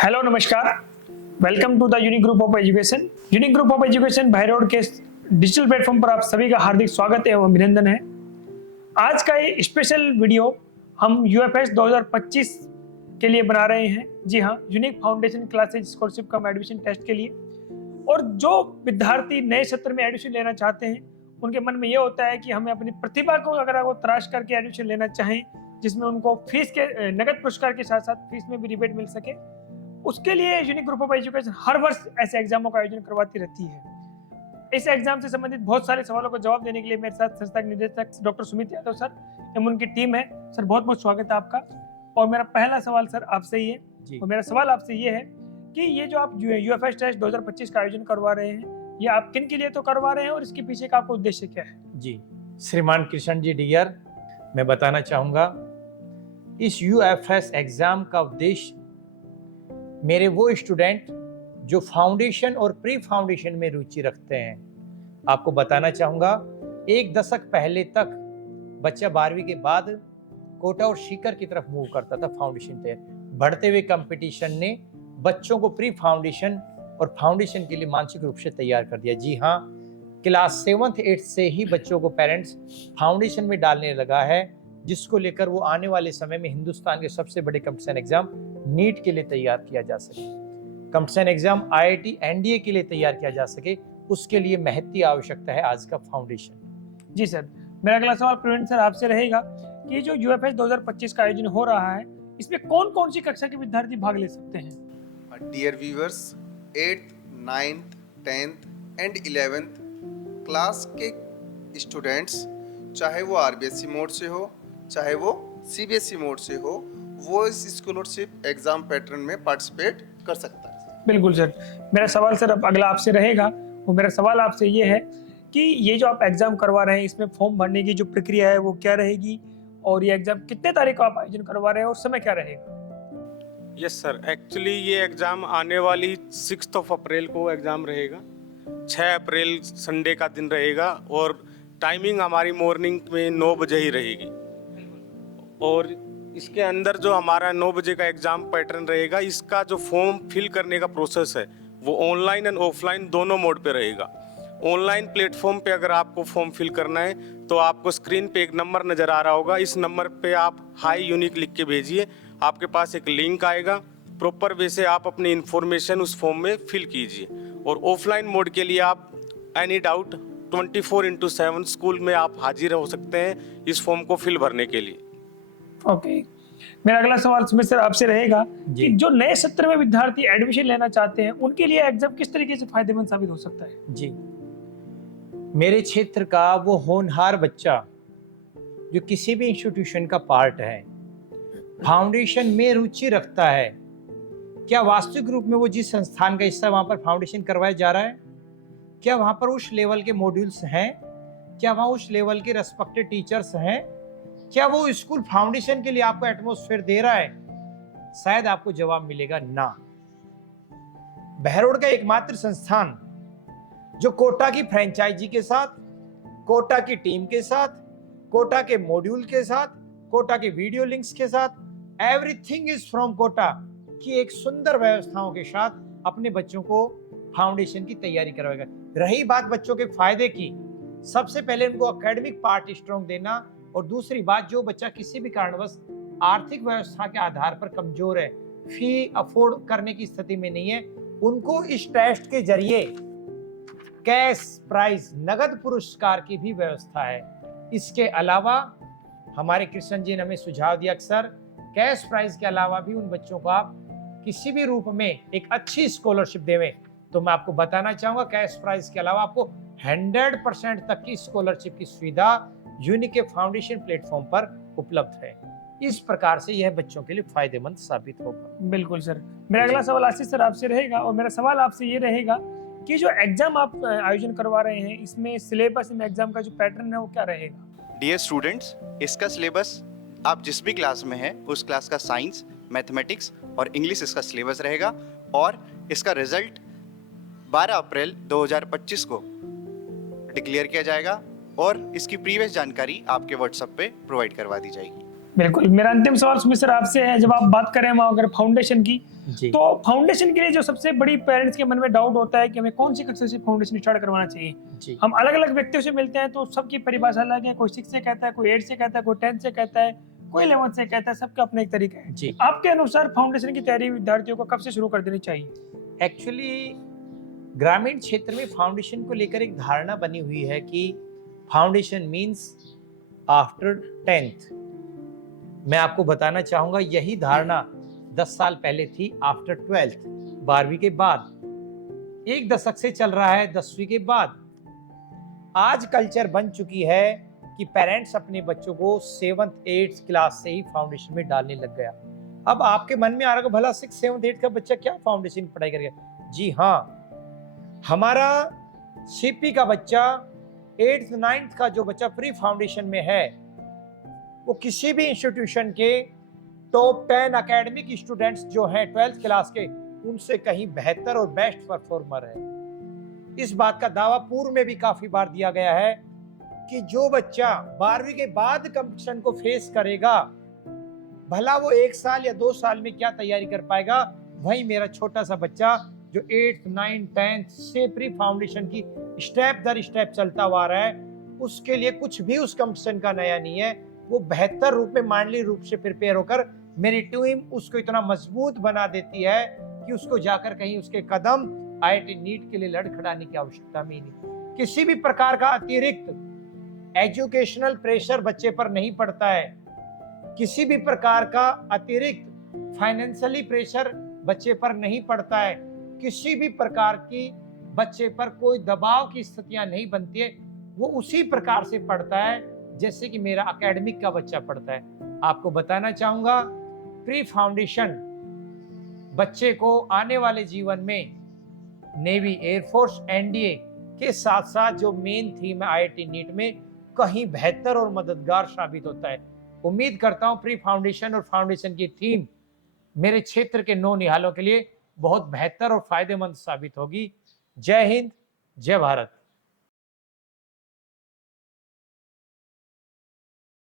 Hello नमस्कार, welcome to the unique group of education. Unique group of education भाई road के digital platform पर आप सभी का हार्दिक स्वागत एवं अभिनंदन है। आज का ये स्पेशल वीडियो हम यूएफएस 2025 के लिए बना रहे हैं। जी हाँ, यूनिक फाउंडेशन क्लासेज स्कॉलरशिप कम एडमिशन टेस्ट के लिए। और जो विद्यार्थी नए सत्र में एडमिशन लेना चाहते हैं उनके मन में ये होता है कि हमें अपनी प्रतिभा को अगर वो तराश करके एडमिशन लेना चाहें, जिसमें उनको फीस के नगद पुरस्कार के साथ साथ फीस में भी रिबेट मिल सके, उसके लिए यूनिक ग्रुप ऑफ एजुकेशन हर वर्ष ऐसे एग्जामों का आयोजन करवाती रहती है। इस एग्जाम से संबंधित बहुत सारे सवालों का जवाब देने के लिए मेरे साथ संस्था के निदेशक डॉक्टर सुमित यादव सर एवं उनकी टीम है। सर बहुत बहुत स्वागत है आपका। और मेरा पहला सवाल सर आपसे ही है, और मेरा सवाल आपसे ये है कि ये जो आप यूएफएस टेस्ट 2025 का आयोजन करवा रहे हैं, ये आप किन के लिए तो करवा रहे हैं और इसके पीछे का आपका उद्देश्य क्या है? जी, श्रीमान कृष्ण जी डियर, मैं बताना चाहूँगा इस यूएफएस एग्ज़ाम का उद्देश्य मेरे वो स्टूडेंट जो फाउंडेशन और प्री फाउंडेशन में रुचि रखते हैं। आपको बताना चाहूँगा, एक दशक पहले तक बच्चा 12वीं के बाद कोटा और सीकर की तरफ मूव करता था फाउंडेशन तक। बढ़ते हुए कंपटीशन ने बच्चों को प्री फाउंडेशन और फाउंडेशन के लिए मानसिक रूप से तैयार कर दिया। जी हाँ, क्लास 7th 8th से ही बच्चों को पेरेंट्स फाउंडेशन में डालने लगा है, जिसको लेकर वो आने वाले समय में हिंदुस्तान के सबसे बड़े कंपटीशन एग्जाम नीट के लिए तैयार किया जा सके, कंपटीशन एग्जाम आईआईटी एनडीए के लिए तैयार किया जा सके, उसके लिए महती आवश्यकता है आज का फाउंडेशन। जी सर, मेरा अगला सवाल प्रवीण सर आपसे रहेगा कि जो यूएफएस 2025 का आयोजन हो रहा है, इसमें कौन कौन सी कक्षा के विद्यार्थी भाग ले सकते हैं? Dear viewers, 8th, 9th, 10th and 11th class के स्टूडेंट्स, चाहे वो आरबीएसई मोड से हो चाहे वो सीबीएसई मोड से हो, वो इस स्कॉलरशिप एग्जाम पैटर्न में पार्टिसिपेट कर सकता है। बिल्कुल सर, मेरा सवाल सर अब अगला आपसे रहेगा। वो मेरा सवाल आपसे ये है कि ये जो आप एग्जाम करवा रहे हैं, इसमें फॉर्म भरने की जो प्रक्रिया है वो क्या रहेगी, और ये एग्जाम कितने तारीख को आप आयोजन करवा रहे हैं और समय क्या रहेगा? यस सर, एक्चुअली ये एग्ज़ाम आने वाली 6 अप्रैल को एग्ज़ाम रहेगा। 6 अप्रैल संडे का दिन रहेगा और टाइमिंग हमारी मॉर्निंग में 9 बजे ही रहेगी। और इसके अंदर जो हमारा 9 बजे का एग्ज़ाम पैटर्न रहेगा, इसका जो फॉर्म फिल करने का प्रोसेस है वो ऑनलाइन एंड ऑफलाइन दोनों मोड पे रहेगा। ऑनलाइन प्लेटफॉर्म पे अगर आपको फॉर्म फिल करना है तो आपको स्क्रीन पे एक नंबर नज़र आ रहा होगा, इस नंबर पे आप हाई यूनिक लिख के भेजिए, आपके पास एक लिंक आएगा, प्रॉपर वे से आप अपनी इन्फॉर्मेशन उस फॉर्म में फिल कीजिए। और ऑफलाइन मोड के लिए आप एनी डाउट 24/7 स्कूल में आप हाजिर हो सकते हैं इस फॉर्म को फिल भरने के लिए। ओके, मेरा अगला सवाल सुमित सर आपसे रहेगा कि जो नए सत्र में विद्यार्थी एडमिशन लेना चाहते हैं उनके लिए एग्जाम किस तरीके से फायदेमंद साबित हो सकता है? जी, मेरे क्षेत्र का वो होनहार बच्चा जो किसी भी इंस्टीट्यूशन का पार्ट है, फाउंडेशन में रुचि रखता है, क्या वास्तविक रूप में वो जिस संस्थान का हिस्सा वहां पर फाउंडेशन करवाया जा रहा है, क्या वहां पर उस लेवल के मॉड्यूल्स हैं, क्या वहां उस लेवल के रेस्पेक्टेड टीचर्स हैं, क्या वो स्कूल फाउंडेशन के लिए आपको एटमॉस्फेयर दे रहा है? शायद आपको जवाब मिलेगा ना। बहरोड का एकमात्र संस्थान जो कोटा की फ्रेंचाइजी के साथ, कोटा की टीम के साथ, कोटा के मॉड्यूल के साथ, कोटा के वीडियो लिंक्स के साथ, एवरीथिंग इज फ्रॉम कोटा की एक सुंदर व्यवस्थाओं के साथ अपने बच्चों को फाउंडेशन की तैयारी करवाएगा। रही बात बच्चों के फायदे की, सबसे पहले उनको एकेडमिक पार्ट स्ट्रॉन्ग देना, और दूसरी बात, जो बच्चा किसी भी कारणवश आर्थिक व्यवस्था के आधार पर कमजोर है, फी अफोर्ड करने की स्थिति में नहीं है, उनको इस टेस्ट के जरिए कैश प्राइज नगद पुरस्कार की भी व्यवस्था है। इसके अलावा हमारे कृष्ण जी ने हमें सुझाव दिया कि सर, कैश प्राइज के अलावा भी उन बच्चों को आप किसी भी रूप में एक अच्छी स्कॉलरशिप देवें, तो मैं आपको बताना चाहूंगा कैश प्राइज के अलावा आपको 100% तक की स्कॉलरशिप की सुविधा यूनिक के फाउंडेशन प्लेटफॉर्म पर उपलब्ध है। इस प्रकार से यह बच्चों के लिए फायदेमंद साबित होगा। बिल्कुल सर, मेरा अगला सवाल आशीष सर आपसे रहेगा, और मेरा सवाल आपसे ये रहेगा कि जो एग्जाम आप आयोजन करवा रहे हैं, इसमें सिलेबस में एग्जाम का जो पैटर्न है वो क्या रहेगा? डियर स्टूडेंट्स, इसका सिलेबस आप जिस भी क्लास में हैं उस क्लास का साइंस, मैथमेटिक्स और इंग्लिश इसका सिलेबस रहेगा, और इसका रिजल्ट 12 अप्रैल 2025 को डिक्लेयर किया जाएगा और इसकी प्रीवियस जानकारी आपके व्हाट्सएप पे प्रोवाइड करवा दी जाएगी। बिल्कुल। मेरा अंतिम सवाल सुमित सर आपसे है, जब आप बात करें वहाँ अगर फाउंडेशन की, जी। तो फाउंडेशन के लिए जो सबसे बड़ी पेरेंट्स के मन में डाउट होता है कि हमें कौन सी कक्षा से फाउंडेशन स्टार्ट करवाना चाहिए। जी। हम अलग अलग व्यक्तियों से मिलते हैं तो सबकी परिभाषा अलग है, कोई 6 से कहता है, कोई 8 से कहता है, कोई 10 से कहता है, कोई 11 से कहता है, सबका अपना एक तरीका है। जी। आपके अनुसार फाउंडेशन की तैयारी विद्यार्थियों को कब से शुरू कर देनी चाहिए? एक्चुअली ग्रामीण क्षेत्र में फाउंडेशन को लेकर एक धारणा बनी हुई है कि फाउंडेशन मींस आफ्टर 10th। मैं आपको बताना चाहूंगा यही धारणा 10 साल पहले थी आफ्टर 12th, 12वीं के बाद। एक दशक से चल रहा है 10वीं के बाद। आज कल्चर बन चुकी है कि पेरेंट्स अपने बच्चों को 7th 8th क्लास से ही फाउंडेशन में डालने लग गया। अब आपके मन में आ रहा है भला 6 7 8 का बच्चा क्या फाउंडेशन की पढ़ाई करेगा? जी हाँ, हमारा सीपी का बच्चा 8th 9th का जो बच्चा प्री फाउंडेशन में है, वो किसी भी इंस्टीट्यूशन के टॉप 10 एकेडमिक स्टूडेंट्स जो हैं 12th क्लास के, उनसे कहीं बेहतर और बेस्ट परफॉर्मर है। इस बात का दावा पूर्व में भी काफी बार दिया गया है कि जो बच्चा 12वीं के बाद कंपटीशन को फेस करेगा, भला वो 1 साल या 2 साल में क्या तैयारी कर पाएगा, वही मेरा छोटा सा बच्चा जो 8th 9th 10th से प्री फाउंडेशन की स्टेप दर स्टेप चलता हुआ रहा है, उसके लिए कुछ भी उस कंपटीशन का नया नहीं है। वो बेहतर रूप में मानवीय रूप से प्रिपेयर होकर मेरी टीम उसको इतना मजबूत बना देती है कि उसको जाकर कहीं उसके कदम IIT नीट के लिए लड़खड़ाने की आवश्यकता भी नहीं। किसी भी प्रकार का अतिरिक्त एजुकेशनल प्रेशर बच्चे पर नहीं पड़ता है, किसी भी प्रकार का अतिरिक्त फाइनेंशियली प्रेशर बच्चे पर नहीं पड़ता है, किसी भी प्रकार की बच्चे पर कोई दबाव की स्थितियां नहीं बनती है। वो उसी प्रकार से पढ़ता है जैसे कि मेरा एकेडमिक का बच्चा पढ़ता है। आपको बताना चाहूंगा प्री फाउंडेशन बच्चे को आने वाले जीवन में नेवी, एयरफोर्स, NDA के साथ साथ जो मेन थीम है IIT नीट में, कहीं बेहतर और मददगार साबित होता है। उम्मीद करता हूं प्री फाउंडेशन और फाउंडेशन की थीम मेरे क्षेत्र के नौनिहालों के लिए बहुत बेहतर और फायदेमंद साबित होगी। जय हिंद, जय भारत।